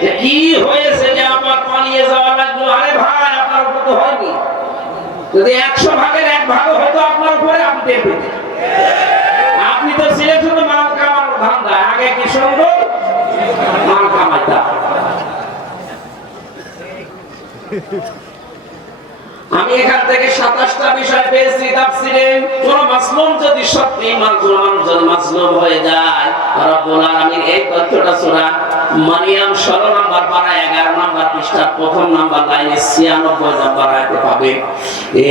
যে কি হয়েছে যে আমার পালিয়ে যাওয়া লাগলো। আরে ভাই, আপনার উপর তো হয়নি। যদি 100 ভাগের 1 ভাগ হয়তো আপনার উপরে, আপনি টের পেতেন। আপনি তো ছিলেন শুধু মাল কামানোর ধান্দা। আগে কি সুন্দর মাল কামাইতাম। আমি এখান থেকে 27টা বিষয় পেয়েছি তাফসীরে। কোন মাসলুম যদি সত্যি মানুষ যদি মাসলুম হয়ে যায়, রব্বুল আলামিন এই তথ্যটা সূরা মারিয়াম 16 নম্বর পারা 11 নম্বর পৃষ্ঠার প্রথম নম্বর লাইনে 96 নম্বর আয়াতে পাবে।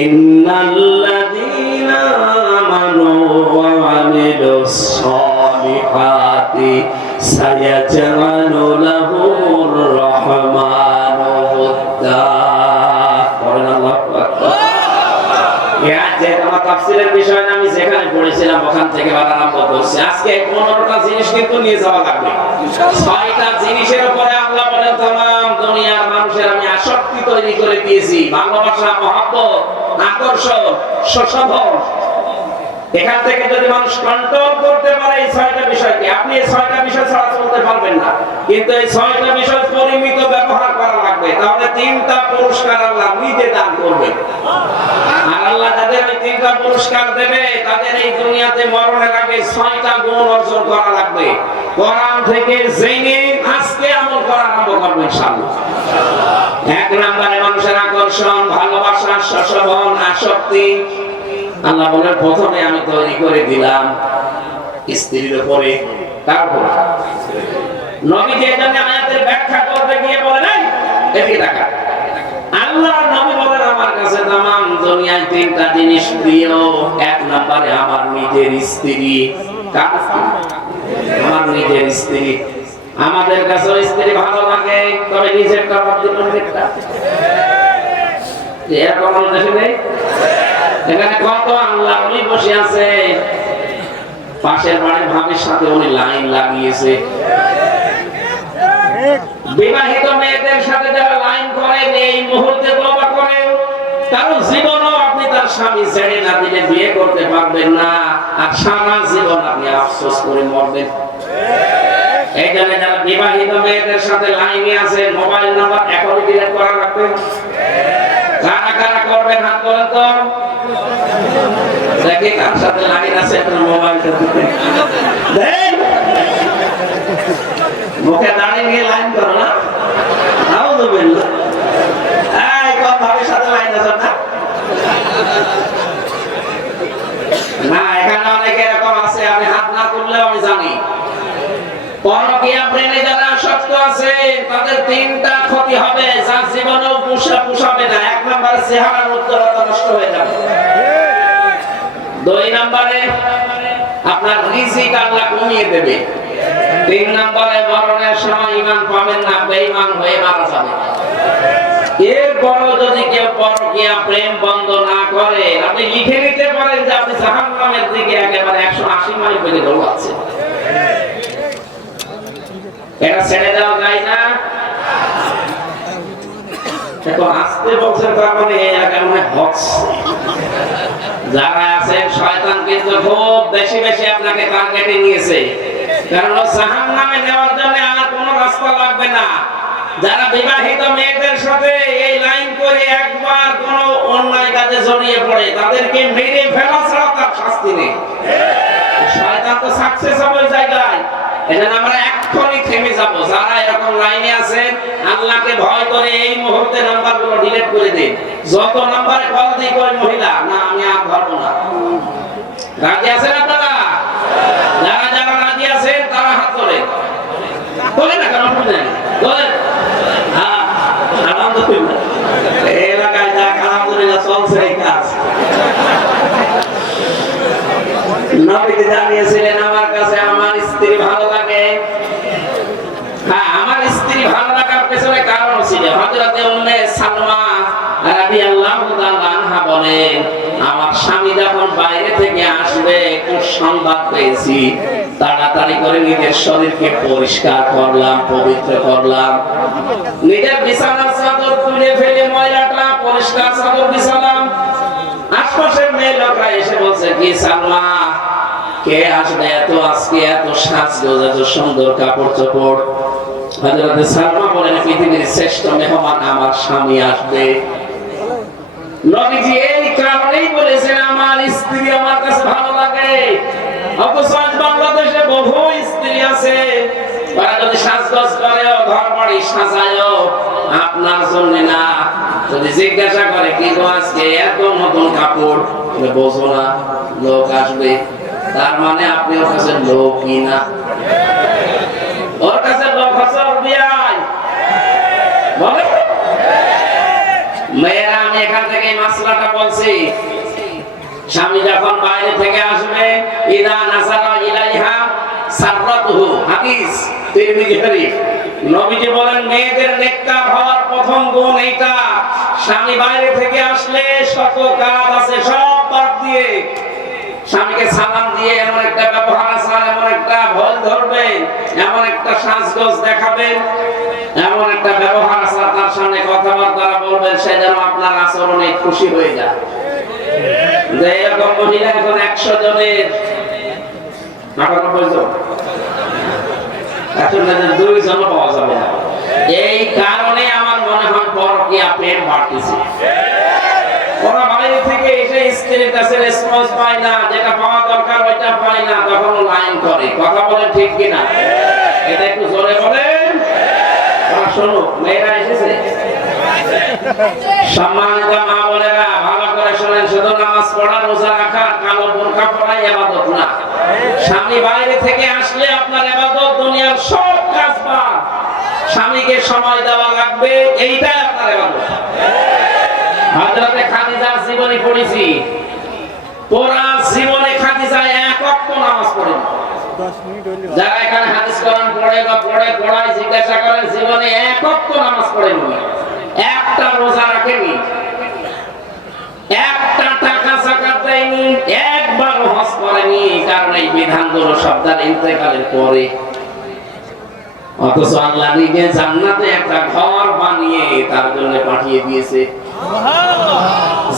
ইন্নাল্লাযীনা আমানু ওয়া আমিলুস সালিহাতি সায়াজআলু লাহুর রাহমানু উদ্দা। তাফসীরের বিষয় আমি যেখানে পড়েছিলাম ওখান থেকে আরম্ভ করছি। আজকে 15টা জিনিস কিন্তু নিয়ে যাওয়া লাগবে। 6টা জিনিসের উপরে আল্লাহ বলেন तमाम দুনিয়ার মানুষের আমি আসক্তি তৈরি করে দিয়েছি। ভালোবাসা, মহব্বত, আকর্ষণ, সুশোভন। এখান থেকে যদি মানুষ কন্ট্রোল করতে পারে এই 6টা বিষয়কে, আপনি এই 6টা বিষয় ছাড়া চলতে পারবেন না। কিন্তু এই 6টা বিষয় পরিমিত ব্যবহার করা লাগবে। তাহলে 3টা পুরস্কার আল্লাহ নিজে দান করবেন। আর আল্লাহ যাদের ওই 3টা পুরস্কার দেবে, তাদের এই দুনিয়াতে মরণের আগে 6টা গুণ অর্জন করা লাগবে। কোরআন থেকে জেনে আজকে আমল করা আরম্ভ করবেন ইনশাআল্লাহ। 1 নম্বরে মানুষের আকর্ষণ, ভালোবাসা, সুশোভন, আসক্তি। আল্লাহ বলেন প্রথমে আমি তৈরি করে দিলাম স্ত্রীর উপরে। তারপর নবীজি এজন্য আয়াতের ব্যাখ্যা করতে গিয়ে বলেন, এদিকে তাকা। আল্লাহর নবী বলেন আমার কাছে तमाम দুনিয়ায় 3টা জিনিস প্রিয়। 1 নম্বরে আমার নিজের স্ত্রী। কার স্ত্রী? আমার নিজের স্ত্রী। আমাদের কাছে স্ত্রী ভালো লাগে, তবে নিজেরটা ভাবতে নিজেরটা এরকম দেশে নেই। এখানে কত আল্লাহ উনি বসে আছে, পাশের বাড়ির ভাবির সাথে উনি লাইন লাগিয়েছে। বিবাহিত মেয়েদের সাথে যারা লাইন করেন এই মুহূর্তে তওবা করেন, কারণ জীবনও আপনি তার স্বামী ছেড়ে না দিলে বিয়ে করতে পারবেন না, আর সারা জীবন আপনি আফসোস করে মরবেন। এই জন্য যারা বিবাহিত মেয়েদের সাথে লাইনে আছে, মোবাইল নাম্বার এখনই ডিলিট করা লাগবে। কারা কারা করবেন হাত তোলেন তো, দেখি কার সাথে লাইন আছে আপনার মোবাইলটা দেন। মুখে দাঁড়িয়ে নিয়ে লাইন করো না, আউযুবিল্লাহ। এই কোন ভাবের সাথে লাইন আছে না? না, এখানে অনেকে এরকম আছে, আমি হাত না তুললেও আমি জানি। পরকীয়া প্রেমে যারা আসক্ত আছে তাদের 3টা ক্ষতি হবে, যার জীবনেও পুষাবে না। 1 নম্বরে চেহারার উজ্জ্বলতা নষ্ট হয়ে যাবে। 2 নম্বরে আপনার রিজিক আল্লাহ কমিয়ে দেবে। 3 নম্বরে মরণের সময় ঈমান পাবেন না, বেঈমান হয়ে মারা যাবে। এরপরও যদি কেউ পরকীয়া প্রেম বন্ধ না করে, আপনি লিখে নিতে পারেন যে আপনি জাহান্নামের দিকে একেবারে 180 মাইল বেগে দৌড়াচ্ছেন। এটা ছেড়ে দেওয়া যায় না। এত আসতে বলছেন, তার মানে এই এলাকায় হচ্ছে যারা আছেন শয়তান কিন্তু খুব বেশি বেশি আপনাকে টার্গেটে নিয়েছে। কারণ জাহান্নামে নেওয়ার জন্য আর কোনো রাস্তা লাগবে না। যারা বিবাহিত মেয়েদের সাথে এই লাইন করে একবার কোনো অন্যায় কাজে জড়িয়ে পড়ে, তাদেরকে মেরে ফেলা ছাড়া তার শাস্তি নেই। শয়তান তো সাকসেস হবে ওই জায়গায়। এজন্য আমরা এক্ষুনি থেমে যাব। যারা এরকম লাইনে আছেন, আল্লাহকে ভয় করে এই মুহূর্তে নাম্বারগুলো ডিলিট করে দিন। যত নাম্বারে কল দিই কই মহিলা, না আমি আর ধরবো না। রাজি আছেন আপনারা? যারা যারা রাজি আছেন তারা হাত তোলেন। তোলেন না কেন? তোলেন। হ্যাঁ, আলহামদুলিল্লাহ। এই এলাকায় যা আলহামদুলিল্লাহ চলছে এই কাজ। নবীজি জানিয়েছিলেন আমার কাছে আমার স্ত্রী ভালো লাগে। হ্যাঁ, আমার স্ত্রী ভালো লাগার পেছনে কারণ ছিল। হযরতে উম্মে সালমা রাদিয়াল্লাহু তাআলা আনহা বলেন, আমার স্বামী যখন বাইরে থেকে আসবে একটু সংবাদ পেয়েছি, তাড়াতাড়ি করে নিজের শরীরকে পরিষ্কার করলাম, পবিত্র করলাম। নিজের বিছানার চাদর তুলে ফেলে ময়লাটা পরিষ্কার চাদর বিছালাম। আশপাশের মেয়ে লোকরা এসে বলছে, কি সালমা, কে আসবে এত আজকে, এত সাজগোজ, এত সুন্দর কাপড় চোপড়? হযরত সালমা বলেন পৃথিবীর শ্রেষ্ঠ মেহমান আমার স্বামী আসবে। নবীজি এই কারণেই বলেছেন আমার স্ত্রী আমার কাছে ভালো লাগে। অথচ আজ বাংলাদেশে বহু স্ত্রী আছে তারা যদি সাজগোজ করে ঘর বাড়ি সাজায় আপনার জন্য না, যদি জিজ্ঞাসা করে কি গো আজকে এত নতুন কাপড়, বোঝো না লোক আসবে, তার মানে আপনি ওর কাছে লোকই না, ওর কাছে লোক আছে ওর বিয়াই বলে। মেয়েরা আমি এখান থেকে এই মাসলাটা বলছি, স্বামী যখন বাইরে থেকে আসবে ইদা নাসারা ইলাইহা সাররাতুহু, হাদিস তিরমিজি শরীফ। নবীজি বলেন মেয়েদের নেককার হওয়ার প্রথম গুণ এইটা, স্বামী বাইরে থেকে আসলে শত কাজ আছে সব বাদ দিয়ে স্বামীকে সালাম দিয়ে এমন একটা ব্যবহার আচার, এমন একটা ভয় ধরবেন, এমন একটা সাজগোজ দেখাবেন, এমন একটা ব্যবহার আচার তার সামনে কথাবার্তা বলবেন, সে যেন আপনার আচরণে খুশি হয়ে যায়। যে এরকম মহিলা এখন 100 জনের 98 জন, এখন 2 জন পাওয়া যাবে না। এই কারণে আমার মনে হয় পরকীয়া প্রেম বাড়তেছে। ওরা বাইরে থেকে এসে স্ত্রীর কাছে রেসপন্স পায় না, যেটা পাওয়া দরকার ওইটা পায় না, তখন লাইন করে। কথা বলেন ঠিক কিনা? এটা একটু জোরে বলেন। শোনো, মেয়েরা এসেছে, সম্মানিত মা বোনেরা ভালো করে শোনেন, শুধু নামাজ পড়া রোজা রাখা কালো বোরকা পড়া ইবাদত না। স্বামী বাইরে থেকে আসলে আপনার ইবাদত, দুনিয়ার সব কাজ বাদ, স্বামীকে সময় দেওয়া লাগবে, এইটাই আপনার ইবাদত। হযরতে খাদিজার জীবনী পড়েছি, পুরা জীবনে খাদিজা এক ওয়াক্ত নামাজ পড়েন। যারা এখানে হাদিস কোরআন পড়ে বা পড়ায় জিজ্ঞাসা করেন জীবনে এক ওয়াক্ত নামাজ পড়েন না, একটা রোজা রাখেনি, একটা টাকা যাকাত দেয়নি, একবার হজ করেনি, কারণ এই বিধানগুলো সব তার ইন্তেকালের পরে। অথচ আল্লাহ নিজে জান্নাতে একটা ঘর বানিয়ে তার জন্য পাঠিয়ে দিয়েছে।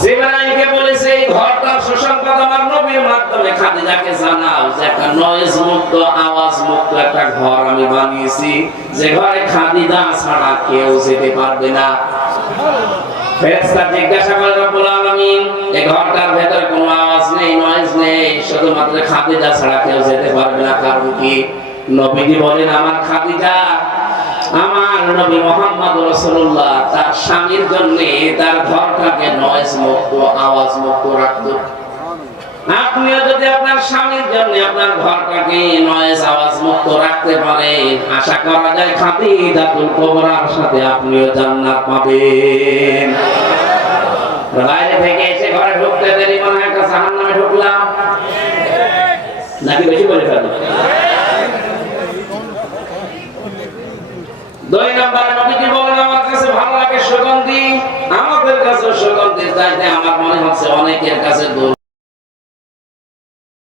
জিবরাইলকে বলেছে এই ঘরটার সুসংবাদ আমার নবীর মাধ্যমে খাদিজাকে জানাও যে একটা নয়েজ মুক্ত, আওয়াজ মুক্ত একটা ঘর আমি বানিয়েছি, যে ঘরে খাদিজা ছাড়া কেউ যেতে পারবে না। ফেরেশতা জিজ্ঞাসা করে রব্বুল আলামিন এই ঘরটার ভেতরে কোনো আওয়াজ নেই, নয়েজ নেই, শুধুমাত্র খাদিজা ছাড়া কেউ যেতে পারবে না, কারণ কি? নবীজি বলেন আমার খাদিজা আমার নবী মুহাম্মদ রাসূলুল্লাহ তার স্বামীর জন্য তার ঘরটাকে নয়েজ মুক্ত, আওয়াজ মুক্ত রাখতো। আপনিও যদি আপনার স্বামীর জন্য আপনার ঘরটাকে নয়েজ আওয়াজ মুক্ত রাখতে পারেন, আশা করা যায় খাদিজাতুল কুবরার সাথে আপনিও জান্নাত পাবেন। বাইরে থেকে এসে ঘরে ঢুকতে দেরি মনে হয় একটা জাহান্নামে ঢুকলাম, নাকি বেশি বলে ফেললাম? 2 নম্বরে নবীজি বলেন আমার কাছে ভালো লাগে সুগন্ধি, আমাদের কাছে সুগন্ধির চাইতে আমার মনে হচ্ছে অনেকের কাছে